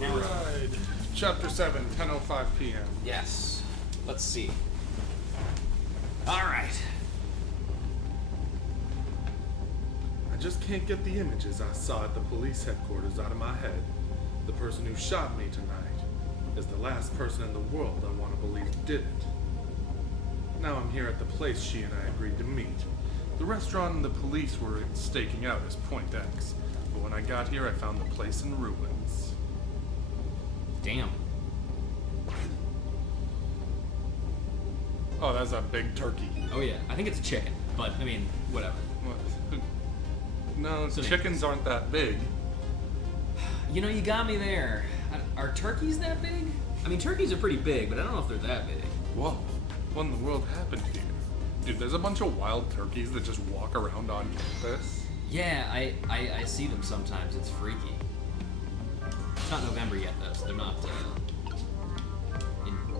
Now we're on. Right. Chapter 7, 10:05 p.m. Yes. Let's see. All right. I just can't get the images I saw at the police headquarters out of my head. The person who shot me tonight is the last person in the world I want to believe did it. Now I'm here at the place she and I agreed to meet. The restaurant and the police were staking out as Point X, but when I got here I found the place in ruins. Damn. Oh, that's a big turkey. Oh yeah. I think it's a chicken, but I mean, whatever. What? No, So- chickens aren't that big. You know, you got me there. Are turkeys that big? I mean, turkeys are pretty big, but I don't know if they're that big. Whoa, what in the world happened here? Dude, there's a bunch of wild turkeys that just walk around on campus. Yeah, I see them sometimes. It's freaky. It's not November yet, though, so they're not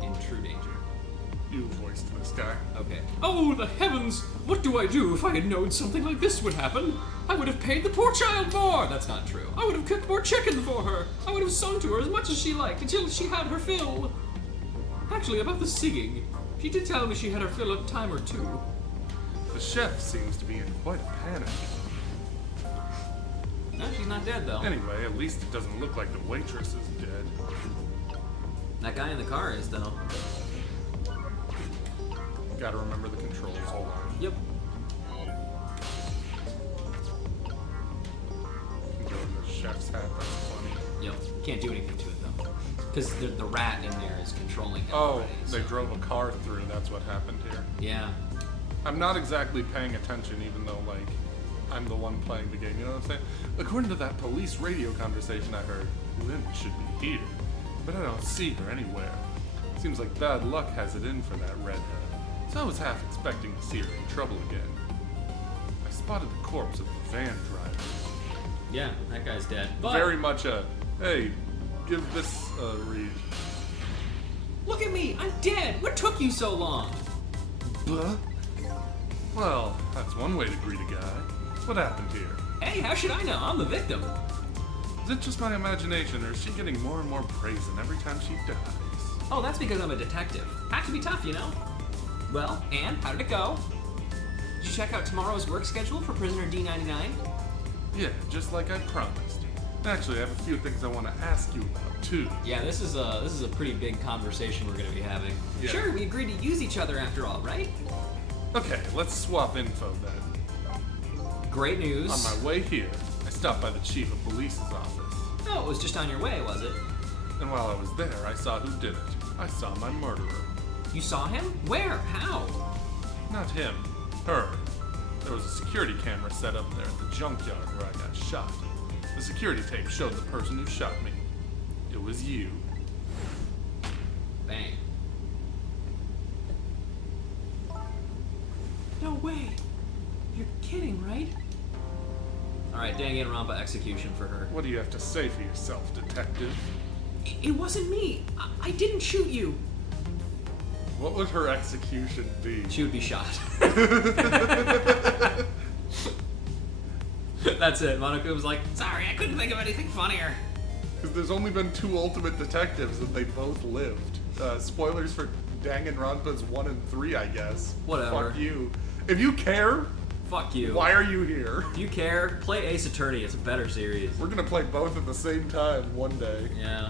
in true danger. You voiced this guy. Okay. Oh, the heavens! What do I do if I had known something like this would happen? I would have paid the poor child more! That's not true. I would have cooked more chicken for her! I would have sung to her as much as she liked until she had her fill! Actually, about the singing, she did tell me she had her fill a time or two. The chef seems to be in quite a panic. No, she's not dead, though. Anyway, at least it doesn't look like the waitress is dead. That guy in the car is, though. Gotta remember the controls, hold on. Yep. Can go to the chef's hat, that's funny. Yep. Can't do anything to it, though. Because the rat in there is controlling him Oh, already, they so- drove a car through, that's what happened here. Yeah. I'm not exactly paying attention, even though, like, I'm the one playing the game, you know what I'm saying? According to that police radio conversation I heard, Lynn should be here, but I don't see her anywhere. Seems like bad luck has it in for that redhead. So I was half expecting to see her in trouble again. I spotted the corpse of the van driver. Yeah, that guy's dead. But Very much a, hey, give this a read. Look at me! I'm dead! What took you so long? Buh? Well, that's one way to greet a guy. What happened here? Hey, how should I know? I'm the victim. Is it just my imagination, or is she getting more and more praising every time she dies? Oh, that's because I'm a detective. Have to be tough, you know? Well, Anne, how did it go? Did you check out tomorrow's work schedule for prisoner D99? Yeah, just like I promised. Actually, I have a few things I want to ask you about, too. yeah, this is a pretty big conversation we're gonna be having. Yeah. Sure, we agreed to use each other after all, right? Okay, let's swap info then. Great news. On my way here, I stopped by the chief of police's office. Oh, it was just on your way, was it? And while I was there, I saw who did it. I saw my murderer. You saw him? Where? How? Not him, her. There was a security camera set up there at the junkyard where I got shot. The security tape showed the person who shot me. It was you. Bang. No way. You're kidding, right? All right, Danganronpa execution for her. What do you have to say for yourself, detective? It wasn't me. I didn't shoot you. What would her execution be? She would be shot. That's it. Monaco was like, Sorry, I couldn't think of anything funnier. Because there's only been 2 Ultimate Detectives and they both lived. Spoilers for Danganronpa's 1 and 3, I guess. Whatever. Fuck you. If you care, fuck you. why are you here? If you care, play Ace Attorney. It's a better series. We're gonna play both at the same time one day. Yeah.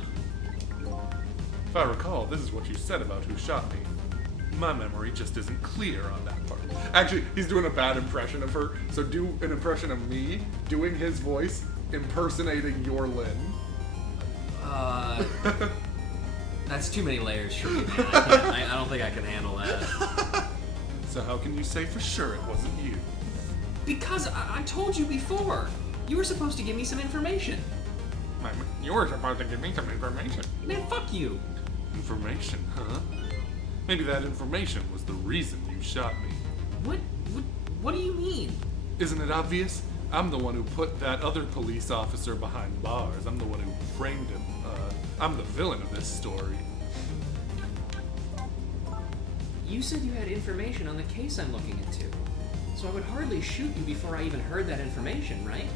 If I recall, this is what you said about who shot me. My memory just isn't clear on that part. Actually, he's doing a bad impression of her, so do an impression of me doing his voice, impersonating your Lynn. That's too many layers for me, man. I don't think I can handle that. So how can you say for sure it wasn't you? Because I told you before. You were supposed to give me some information. You were supposed to give me some information. Man, fuck you. Information, huh? Maybe that information was the reason you shot me. What do you mean? Isn't it obvious? I'm the one who put that other police officer behind bars. I'm the one who framed him. I'm the villain of this story. You said you had information on the case I'm looking into. So I would hardly shoot you before I even heard that information, right?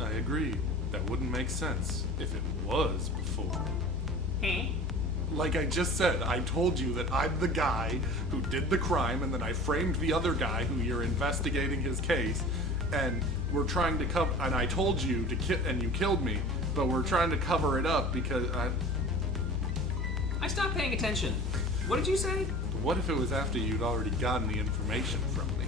I agree. That wouldn't make sense if it was before. Hey. Like I just said, I told you that I'm the guy who did the crime, and then I framed the other guy who you're investigating his case, and we're trying to cover. And I told you to and you killed me, but we're trying to cover it up because I stopped paying attention. What did you say? What if it was after you'd already gotten the information from me?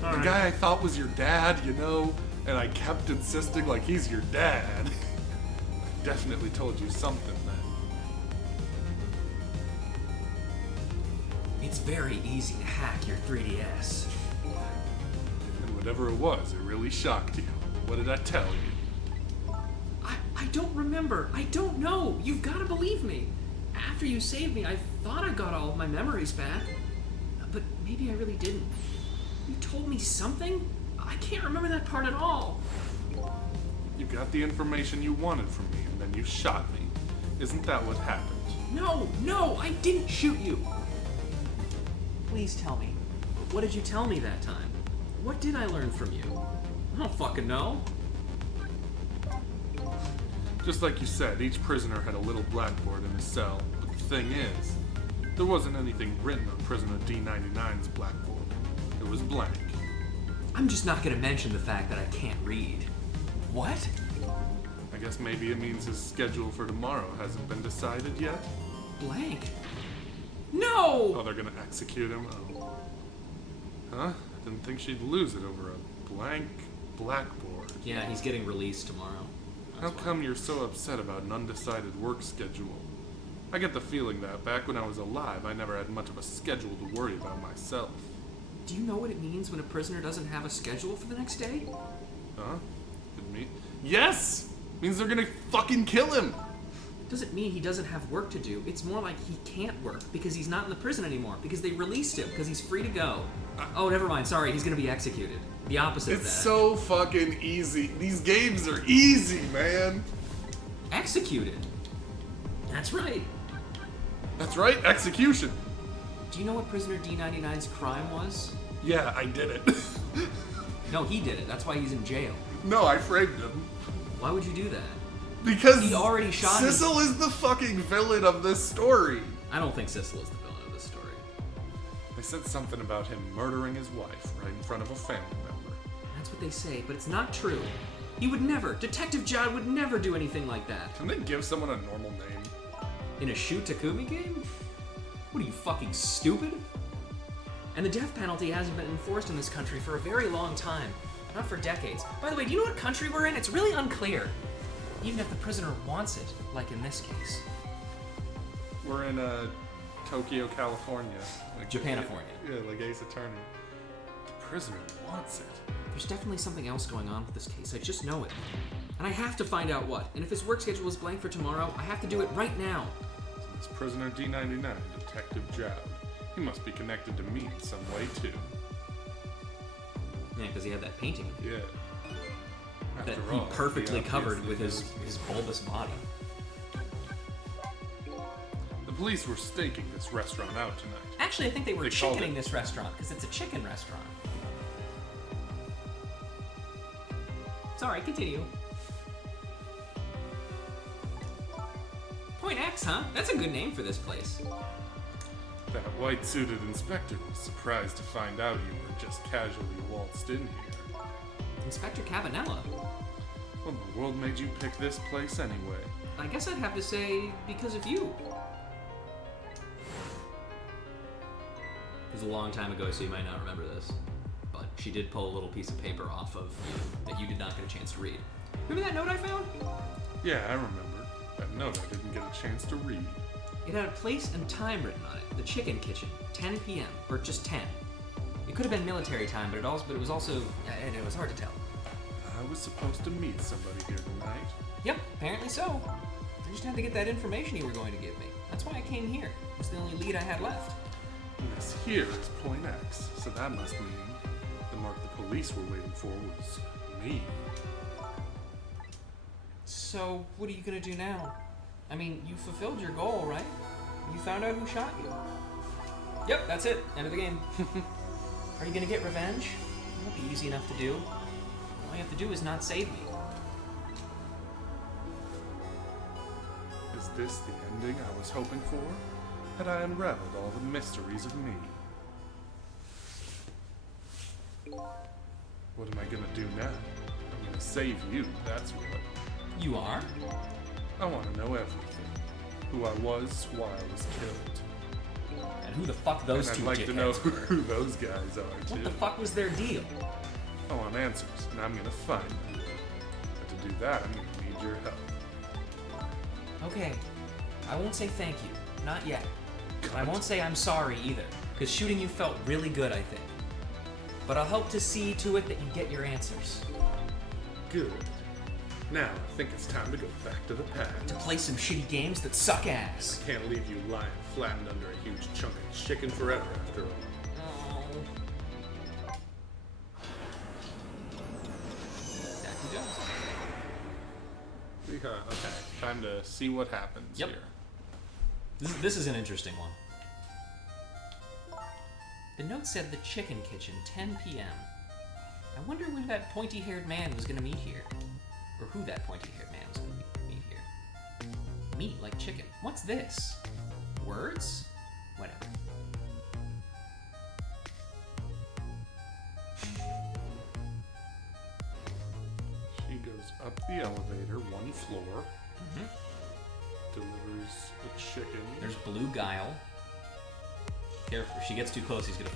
The guy I thought was your dad, you know, and I kept insisting like he's your dad. I definitely told you something then. It's very easy to hack your 3DS. And whatever it was, it really shocked you. What did I tell you? I don't remember. I don't know. You've got to believe me. After you saved me, I thought I got all of my memories back. But maybe I really didn't. You told me something? I can't remember that part at all. You got the information you wanted from me, and then you shot me. Isn't that what happened? No, I didn't shoot you. Please tell me. What did you tell me that time? What did I learn from you? I don't fucking know. Just like you said, each prisoner had a little blackboard in his cell. But the thing is, there wasn't anything written on prisoner D99's blackboard. It was blank. I'm just not gonna mention the fact that I can't read. What? I guess maybe it means his schedule for tomorrow hasn't been decided yet? Blank? No! Oh, they're gonna execute him? Oh. Huh? Didn't think she'd lose it over a blank blackboard. Yeah, he's getting released tomorrow. How come you're so upset about an undecided work schedule? I get the feeling that back when I was alive, I never had much of a schedule to worry about myself. Do you know what it means when a prisoner doesn't have a schedule for the next day? Huh? Didn't mean. Yes! Means they're gonna fucking kill him! Doesn't mean he doesn't have work to do. It's more like he can't work because he's not in the prison anymore, because they released him, because he's free to go. Oh, never mind. Sorry, he's gonna be executed. The opposite of that. It's so fucking easy. These games are easy, man. Executed? That's right. That's right, execution. Do you know what prisoner D99's crime was? Yeah, I did it. No, he did it. That's why he's in jail. No, I framed him. Why would you do that? Because He already shot him. Sissel is the fucking villain of this story. I don't think Sissel is the villain of this story. They said something about him murdering his wife right in front of a family member. That's what they say, but it's not true. He would never. Detective Judd would never do anything like that. Can they give someone a normal name? In a Shu Takumi game? What are you, fucking stupid? And the death penalty hasn't been enforced in this country for a very long time. Not for decades. By the way, do you know what country we're in? It's really unclear. Even if the prisoner wants it, like in this case. We're in Tokyo, California. Like Japanifornia. Yeah, like Ace Attorney. The prisoner wants it. There's definitely something else going on with this case. I just know it. And I have to find out what. And if his work schedule is blank for tomorrow, I have to do it right now. So this prisoner D99, Detective Jowd. He must be connected to me in some way too. Yeah, because he had that painting Yeah. that After he all, perfectly he covered obviously with his knows. bulbous body. The police were staking this restaurant out tonight. Actually, I think they were They called chickening it- this restaurant because it's a chicken restaurant. Sorry, continue. Point X, huh? That's a good name for this place. That white-suited inspector was surprised to find out you were just casually waltzed in here. Inspector Cabanella. What in the world made you pick this place anyway? I guess I'd have to say because of you. It was a long time ago, so you might not remember this. But she did pull a little piece of paper off of you that you did not get a chance to read. Remember that note I found? Yeah, I remember. That note I didn't get a chance to read. It had a place and time written on it. The Chicken Kitchen, 10 p.m. or just 10. It could have been military time, but it was also, and it was hard to tell. I was supposed to meet somebody here tonight. Yep, apparently so. I just had to get that information you were going to give me. That's why I came here. It's the only lead I had left. And this here is Point X, so that must mean the mark the police were waiting for was me. So, what are you gonna do now? I mean, you fulfilled your goal, right? You found out who shot you. Yep, that's it. End of the game. Are you gonna get revenge? It won't be easy enough to do. I you have to do is not save me. Is this the ending I was hoping for? Had I unraveled all the mysteries of me? What am I gonna do now? I'm gonna save you, that's what. You are? I want to know everything. Who I was, why I was killed. And who the fuck those And two I'd like to know dickheads were? who those guys are, too. What the fuck was their deal? I want answers, and I'm gonna find them. But to do that, I'm gonna need your help. Okay, I won't say thank you. Not yet. And I won't say I'm sorry either, because shooting you felt really good, I think. But I'll help to see to it that you get your answers. Good. Now, I think it's time to go back to the past. To play some shitty games that suck ass. Can't leave you lying flattened under a huge chunk of chicken forever, after all. Oh. Back we go. Okay, time to see what happens Yep. here. This is an interesting one. The note said the chicken kitchen, 10 p.m. I wonder when that pointy-haired man was gonna meet here. Or who that pointy-haired man was gonna meet here. Meat like chicken. What's this? Words? Whatever. She goes up the elevator, one floor, delivers a chicken. There's Blue Guile. Careful, if she gets too close, she's gonna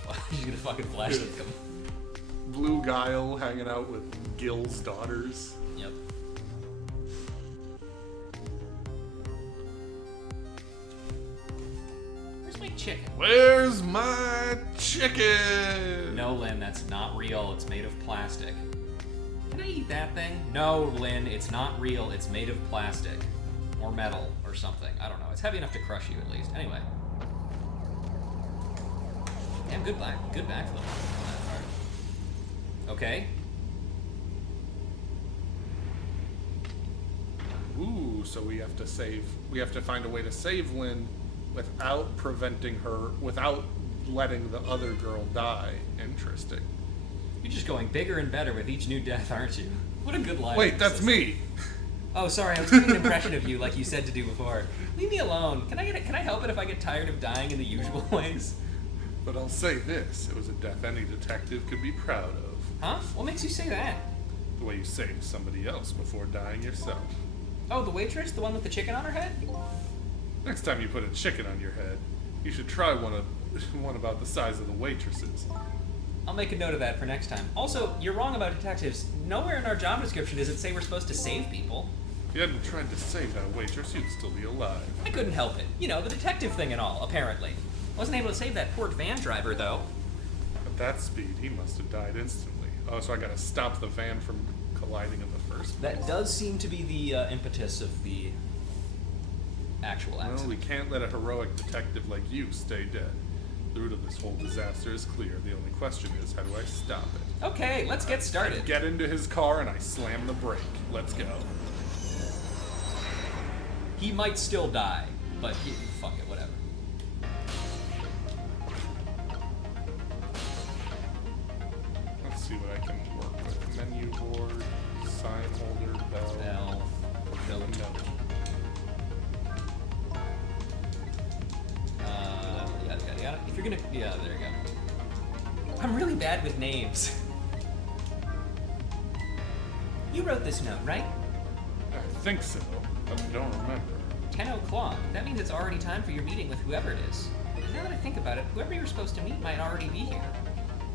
fucking flash kick him. Blue Guile hanging out with Gil's daughters. Yep. Where's my chicken? Where's my chicken? No, Lynn, that's not real. It's made of plastic. Can I eat that thing? No, Lynn, it's not real. It's made of plastic. Or metal, or something. I don't know. It's heavy enough to crush you, at least. Anyway. Damn, good backflip on that part. Okay. Ooh, so we have to find a way to save Lynn without preventing her, without letting the other girl die. Interesting. You're just going bigger and better with each new death, aren't you? What a good line. Wait, that's me! Oh, sorry, I was doing an impression of you like you said to do before. Leave me alone. Can I help it if I get tired of dying in the usual ways? But I'll say this, it was a death any detective could be proud of. Huh? What makes you say that? The way you saved somebody else before dying yourself. Oh, the waitress? The one with the chicken on her head? Next time you put a chicken on your head, you should try one about the size of the waitress's. I'll make a note of that for next time. Also, you're wrong about detectives. Nowhere in our job description does it say we're supposed to save people. If you hadn't tried to save that waitress, you'd still be alive. I couldn't help it. You know, the detective thing and all, apparently. Wasn't able to save that poor van driver, though. At that speed, he must have died instantly. Oh, so I gotta stop the van from colliding in the first place. That does seem to be the impetus of the actual accident. Well, we can't let a heroic detective like you stay dead. The root of this whole disaster is clear. The only question is, how do I stop it? Okay, let's get started. I get into his car and I slam the brake. Let's go. He might still die, but fuck it, whatever. Let's see what I can work with. Menu board, sign holder, bell. Bell. No. Yada. If you're gonna, yeah, there you go. I'm really bad with names. You wrote this note, right? I think so, but I don't remember. 10 o'clock. That means it's already time for your meeting with whoever it is. And now that I think about it, whoever you're supposed to meet might already be here.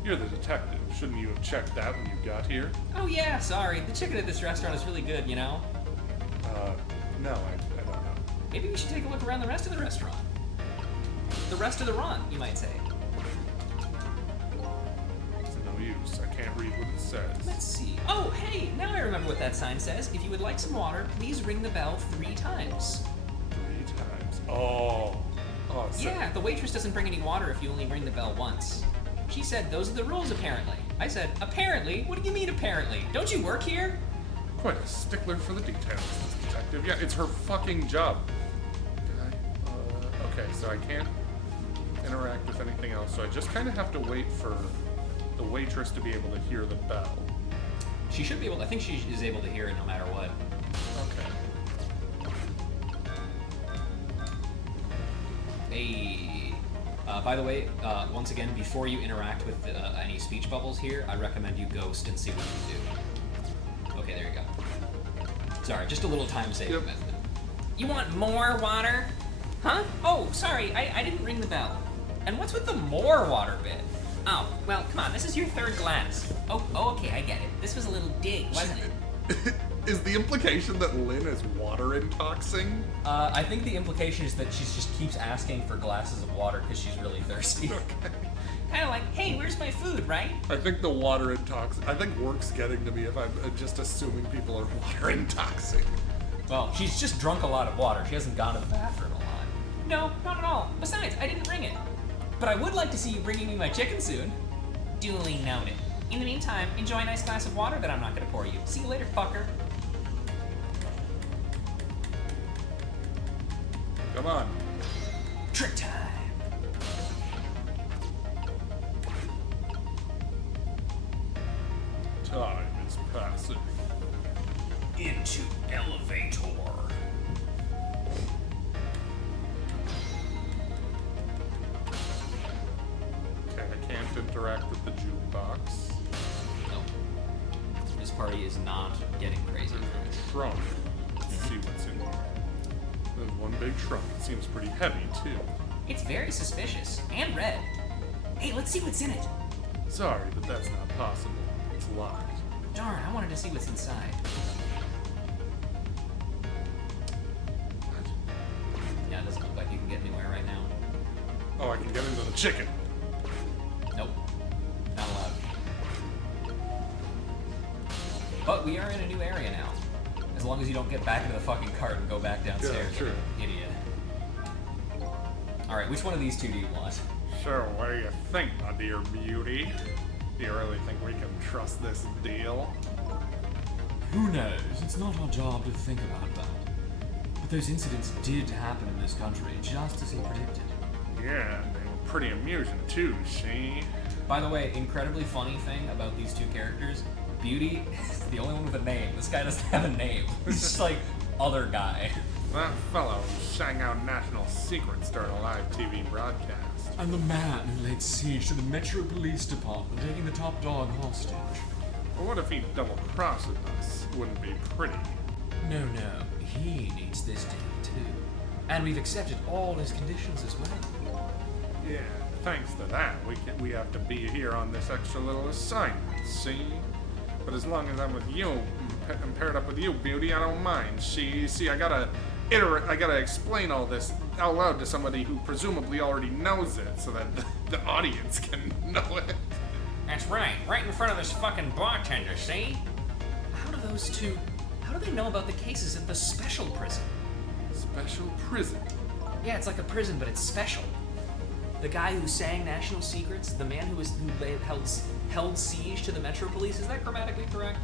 You're the detective. Shouldn't you have checked that when you got here? Oh yeah, sorry. The chicken at this restaurant is really good, you know? No, I don't know. Maybe we should take a look around the rest of the restaurant. The rest of the run, you might say. It's no use. I can't read what it says. Let's see. Oh, hey, now I remember what that sign says. If you would like some water, please ring the bell 3 times. 3 times. Oh, so Yeah, the waitress doesn't bring any water if you only ring the bell once. She said those are the rules, apparently. I said, apparently? What do you mean, apparently? Don't you work here? quite a stickler for the details, this detective. Yeah, it's her fucking job. Okay, so I can't interact with anything else, so I just kind of have to wait for the waitress to be able to hear the bell. She should be able. I think she is able to hear it no matter what. Okay. Hey. By the way, once again, before you interact with any speech bubbles here, I recommend you ghost and see what you do. Okay, there you go. Sorry, just a little time saving Yep. method. You want more water? Huh? Oh, sorry, I didn't ring the bell. And what's with the more water bit? Oh, well, come on, this is your third glass. Oh, okay, I get it. This was a little dig, wasn't it? Is the implication that Lynn is water intoxing? I think the implication is that she just keeps asking for glasses of water because she's really thirsty. Okay. Kind of like, hey, where's my food, right? I think the water intoxing. I think work's getting to me if I'm just assuming people are water intoxing. Well, she's just drunk a lot of water. She hasn't gone to the bathroom a lot. No, not at all. Besides, I didn't ring it. But I would like to see you bringing me my chicken soon. Duly noted. In the meantime, enjoy a nice glass of water that I'm not gonna pour you. See you later, fucker. Come on. Trick time. Time is passing. Into elevator. Okay, I can't interact with the jukebox. No. This party is not getting crazy. Trunk. Let's see what's in here. There's one big trunk. It seems pretty heavy, too. It's very suspicious. And red. Hey, let's see what's in it. Sorry, but that's not possible. It's locked. Darn, I wanted to see what's inside. What? Yeah, it doesn't look like you can get anywhere right now. Oh, I can get into the chicken. Nope. Not allowed. But we are in a new area now. As long as you don't get back into the fucking cart and go back downstairs. Yeah, true. Idiot. Alright, which one of these two do you want? So, what do you think, my dear beauty? Do you really think we can trust this deal? Who knows? It's not our job to think about that. But those incidents did happen in this country, just as he predicted. Yeah, they were pretty amusing too, see? By the way, incredibly funny thing about these two characters, Beauty is the only one with a name. This guy doesn't have a name. He's just like, other guy. That fellow sang out national secrets during a live TV broadcast. And the man who laid siege to the Metro Police Department, taking the top dog hostage. Well, what if he double-crosses us? Wouldn't be pretty. No, he needs this deal too. And we've accepted all his conditions as well. Yeah, thanks to that, we have to be here on this extra little assignment, see? But as long as I'm with you, I'm paired up with you, Beauty, I don't mind. See, I gotta explain all this out loud to somebody who presumably already knows it, so that the audience can know it. That's right in front of this fucking bartender, see? How do they know about the cases at the special prison? Special prison. Yeah, it's like a prison, but it's special. The guy who sang national secrets, the man who held siege to the Metro Police, is that grammatically correct?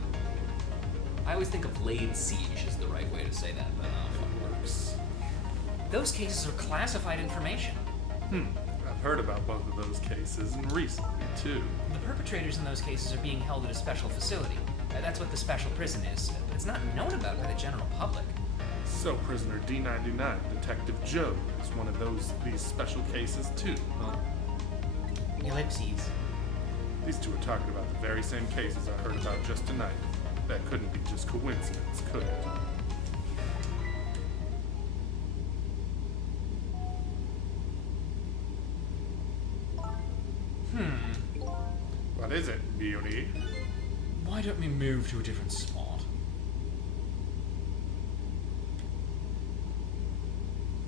I always think of laid siege as the right way to say that, but It works. those cases are classified information. I've heard about both of those cases, and recently, too. The perpetrators in those cases are being held at a special facility. That's what the special prison is, but it's not known about by the general public. So, prisoner D99, Detective Joe, is one of these special cases, too, huh? Ellipses. These two are talking about the very same cases I heard about just tonight. That couldn't be just coincidence, could it? What is it, Beauty? Why don't we move to a different spot?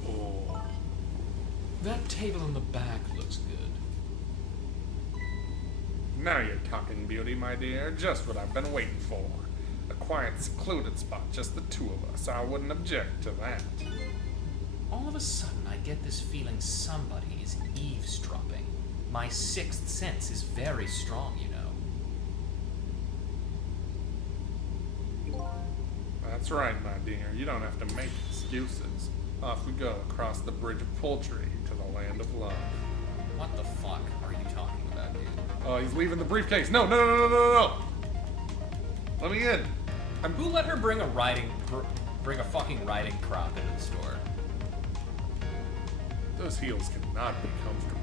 Oh, That table in the back looks good. now you're talking, Beauty, my dear. Just what I've been waiting for. A quiet, secluded spot, just the two of us. I wouldn't object to that. All of a sudden, I get this feeling somebody is eavesdropping. My sixth sense is very strong, you know. That's right, my dear. You don't have to make excuses. Off we go across the bridge of Poultry to the land of love. What the fuck are you talking about, dude? Oh, he's leaving the briefcase. No. Let me in. Who let her bring a fucking riding crop into the store? Those heels cannot be comfortable.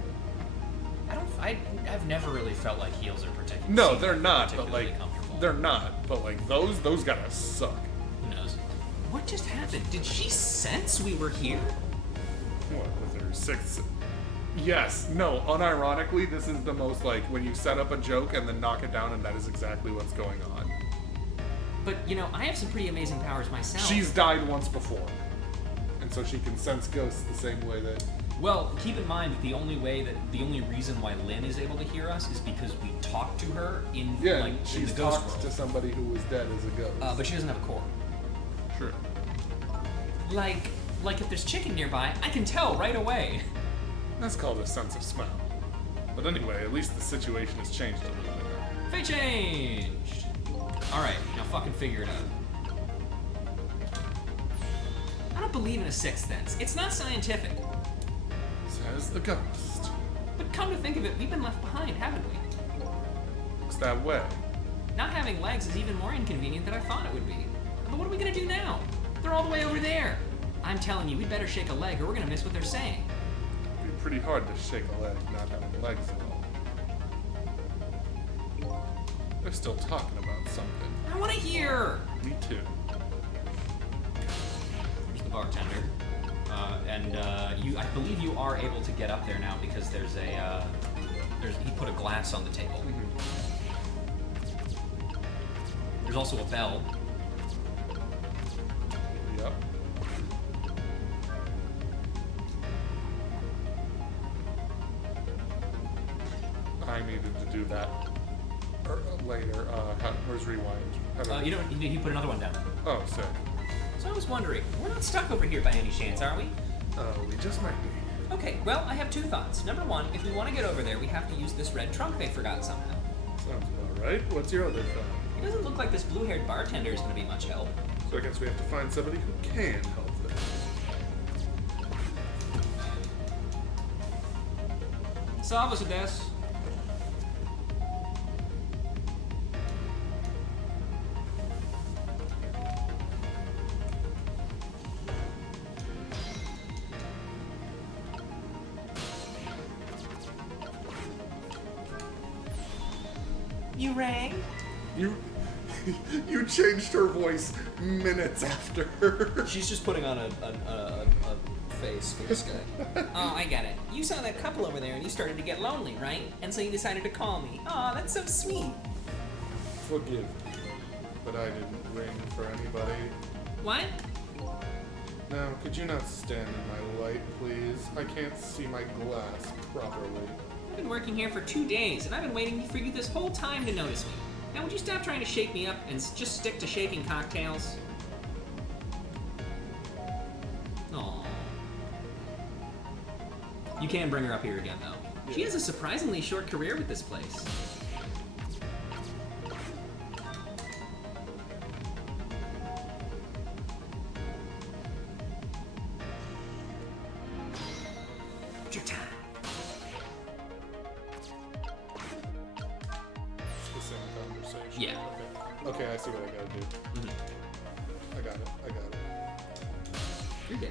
I've never really felt like heels are particularly. No, they're not. But particularly like, comfortable. they're not. But like those gotta suck. Who knows? What just happened? Did she sense we were here? What was her sixth? Yes. No. Unironically, this is the most like when you set up a joke and then knock it down, and that is exactly what's going on. But you know, I have some pretty amazing powers myself. She's died once before, and so she can sense ghosts the same way that. Well, keep in mind that the only reason why Lynn is able to hear us is because we talk to her in Yeah, in she's the ghost talked world. to somebody who was dead as a ghost. But she doesn't have a core. Sure. Like if there's chicken nearby, I can tell right away. That's called a sense of smell. But anyway, at least the situation has changed a little bit. Fate changed. All right, now fucking figure it out. I don't believe in a sixth sense. It's not scientific. Says the ghost. But come to think of it, we've been left behind, haven't we? Looks that way. Not having legs is even more inconvenient than I thought it would be. But what are we gonna do now? They're all the way over there. I'm telling you, we'd better shake a leg or we're gonna miss what they're saying. It'd be pretty hard to shake a leg not having legs at all. They're still talking about something. I wanna hear! Me too. There's the bartender. I believe you are able to get up there now because he put a glass on the table. There's also a bell. Yep. I needed to do that later. Where's rewind? You don't. He put another one down. Oh, sick. So I was wondering, we're not stuck over here by any chance, are we? We just might be. Okay. Well, I have two thoughts. Number one, if we want to get over there, we have to use this red trunk they forgot somehow. Sounds about right. What's your other thought? It doesn't look like this blue-haired bartender is going to be much help. So I guess we have to find somebody who can help them. Salve, Des. You rang? You changed her voice minutes after. She's just putting on a face for this guy. Oh, I get it. You saw that couple over there and you started to get lonely, right? And so you decided to call me. Oh, that's so sweet. Forgive me, but I didn't ring for anybody. What? Now, could you not stand in my light, please? I can't see my glass properly. I've been working here for 2 days, and I've been waiting for you this whole time to notice me. Now, would you stop trying to shake me up and just stick to shaking cocktails? Aww. You can bring her up here again, though. She has a surprisingly short career with this place. Your time. It's the same conversation. Yeah. Okay, I see what I gotta do. Mm-hmm. I got it. You're good.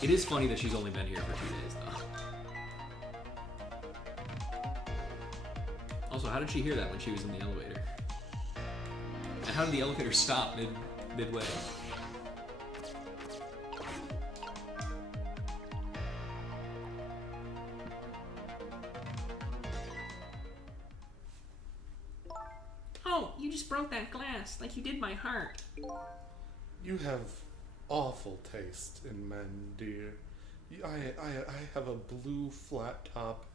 It is funny that she's only been here for 2 days, though. Also, how did she hear that when she was in the elevator? And how did the elevator stop midway? Oh, you just broke that glass like you did my heart. You have awful taste in men, dear. I have a blue flat top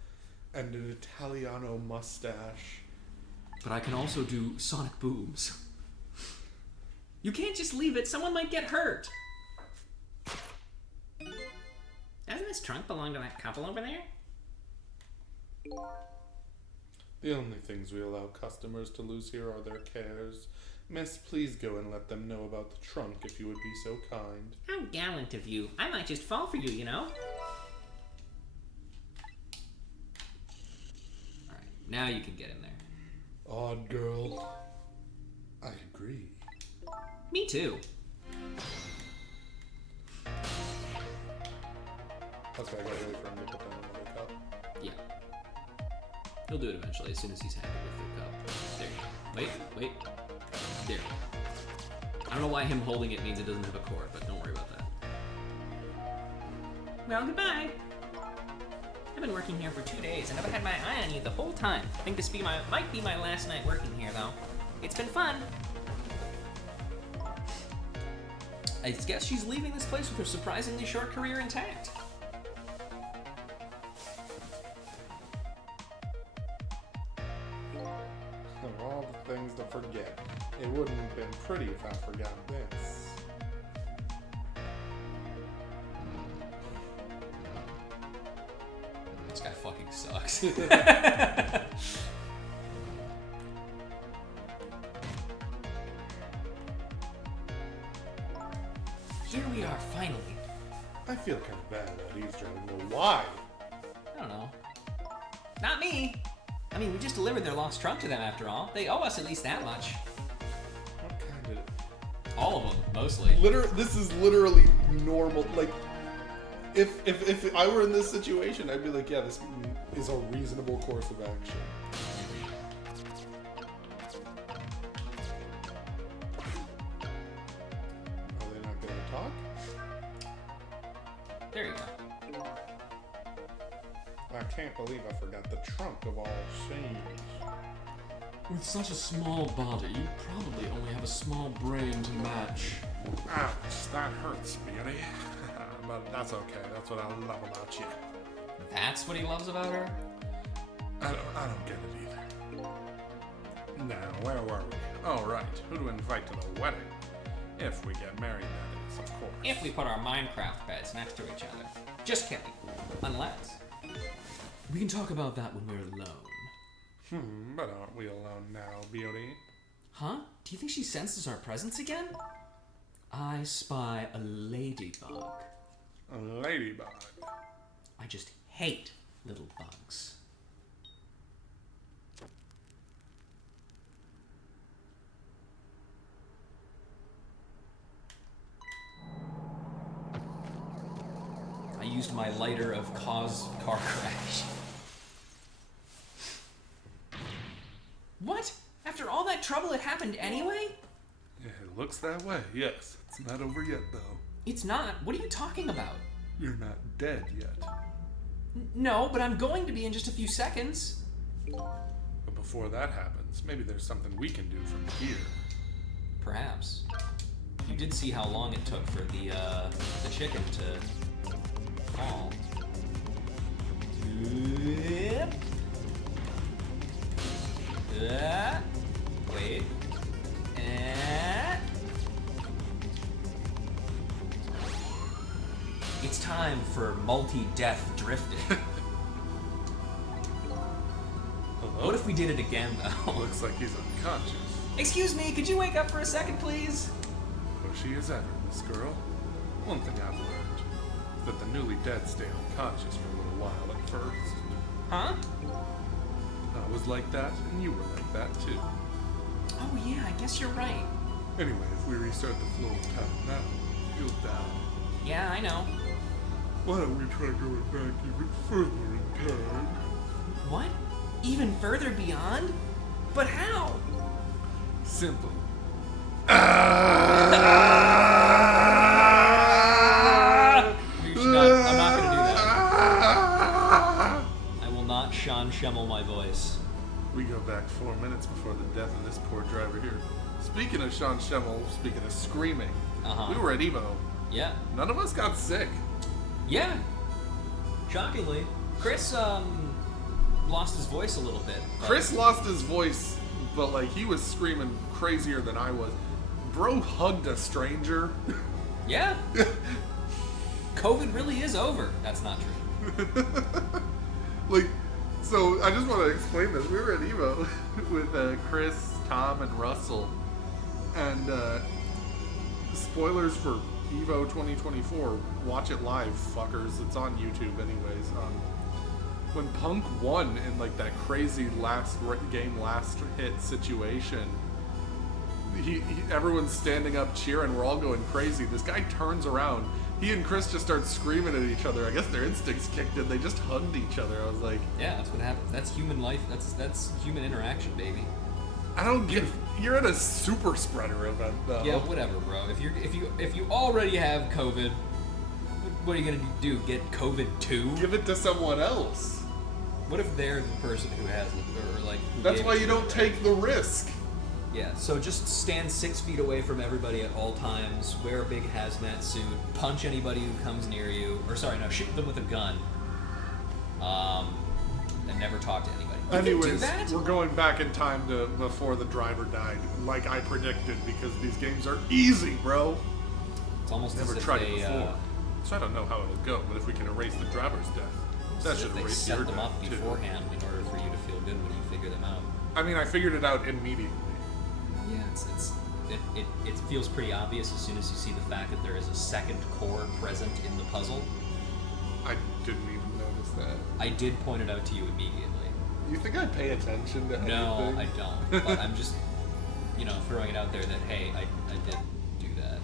and an Italiano mustache. But I can also do sonic booms. You can't just leave it. Someone might get hurt. Doesn't this trunk belong to that couple over there? The only things we allow customers to lose here are their cares. Miss, please go and let them know about the trunk if you would be so kind. How gallant of you. I might just fall for you, you know? Now you can get in there. Odd girl. I agree. Me too. That's why I gotta wait for him to put down another cup. Yeah. He'll do it eventually, as soon as he's happy with the cup. There you go. Wait. There. I don't know why him holding it means it doesn't have a cord, but don't worry about that. Well, goodbye. I've been working here for 2 days, and I've had my eye on you the whole time. I think this might be my last night working here, though. It's been fun. I guess she's leaving this place with her surprisingly short career intact. Of all the things to forget, it wouldn't have been pretty if I forgot this. This guy fucking sucks. Here we are, finally. I feel kind of bad about eavesdropping, but why? I don't know. Not me. I mean, we just delivered their lost trunk to them after all. They owe us at least that much. What kind of... All of them, mostly. This is literally normal. Like, if I were in this situation, I'd be like, yeah, this is a reasonable course of action. Are they not going to talk? There you go. I can't believe I forgot the trunk of all things. With such a small body, you probably only have a small brain to match. Ouch, that hurts, beauty. But that's okay. That's what I love about you. That's what he loves about her? I don't get it either. Now, where were we? Oh, right. Who to invite to the wedding? If we get married, that is, of course. If we put our Minecraft beds next to each other. Just kidding. Unless. We can talk about that when we're alone. But aren't we alone now, beauty? Huh? Do you think she senses our presence again? I spy a ladybug. A ladybug. I just hate little bugs. I used my lighter of cause car crash. What? After all that trouble, it happened anyway? Yeah, it looks that way, yes. It's not over yet, though. It's not. What are you talking about? You're not dead yet. No, but I'm going to be in just a few seconds. But before that happens, maybe there's something we can do from here. Perhaps. You did see how long it took for the chicken to fall. Yep. Wait. It's time for multi-death drifting. Hello? What if we did it again, though? Looks like he's unconscious. Excuse me, could you wake up for a second, please? Bushy as ever, this girl. One thing I've learned is that the newly dead stay unconscious for a little while at first. Huh? I was like that, and you were like that too. Oh yeah, I guess you're right. Anyway, if we restart the flow of time now, you'll die. Yeah, I know. Why don't we try going back even further in time? What? Even further beyond? But how? Simple. You should not, I'm not gonna do that. I will not Sean Schemmel my voice. We go back 4 minutes before the death of this poor driver here. Speaking of Sean Schemmel, speaking of screaming, we were at Evo. Yeah. None of us got sick. Yeah. Shockingly. Chris, lost his voice a little bit. but- Chris lost his voice, but like he was screaming crazier than I was. Bro hugged a stranger. Yeah. COVID really is over. That's not true. Like, so I just want to explain this. We were at Evo with Chris, Tom, and Russell, and spoilers for Evo 2024. Watch it live, fuckers. It's on YouTube, anyways. when Punk won in like that crazy last hit situation, everyone's standing up cheering. We're all going crazy. This guy turns around. He and Chris just start screaming at each other. I guess their instincts kicked in. They just hugged each other. I was like, Yeah, that's what happens. That's human life. That's human interaction, baby. I don't get. You're at a super spreader event, though. Yeah, whatever, bro. If you already have COVID, what are you gonna do? Get COVID too? Give it to someone else. What if they're the person who has it, or like? Who That's gave why it you to don't them? take the risk. Yeah. So just stand 6 feet away from everybody at all times. Wear a big hazmat suit. Punch anybody who comes near you. Or sorry, no, shoot them with a gun. And never talk to anybody. You can do Anyways, that? we're going back in time to before the driver died, like I predicted, because these games are easy, bro. It's almost Never as if tried they, it before, so I don't know how it'll go. But if we can erase the driver's death, that as should if they erase set your them death up too. beforehand in order for you to feel good when you figure them out. I mean, I figured it out immediately. Yeah, it feels pretty obvious as soon as you see the fact that there is a second core present in the puzzle. I didn't even notice that. I did point it out to you immediately. You think I pay attention to No, anything? I don't. But I'm just, throwing it out there that hey, I did do that.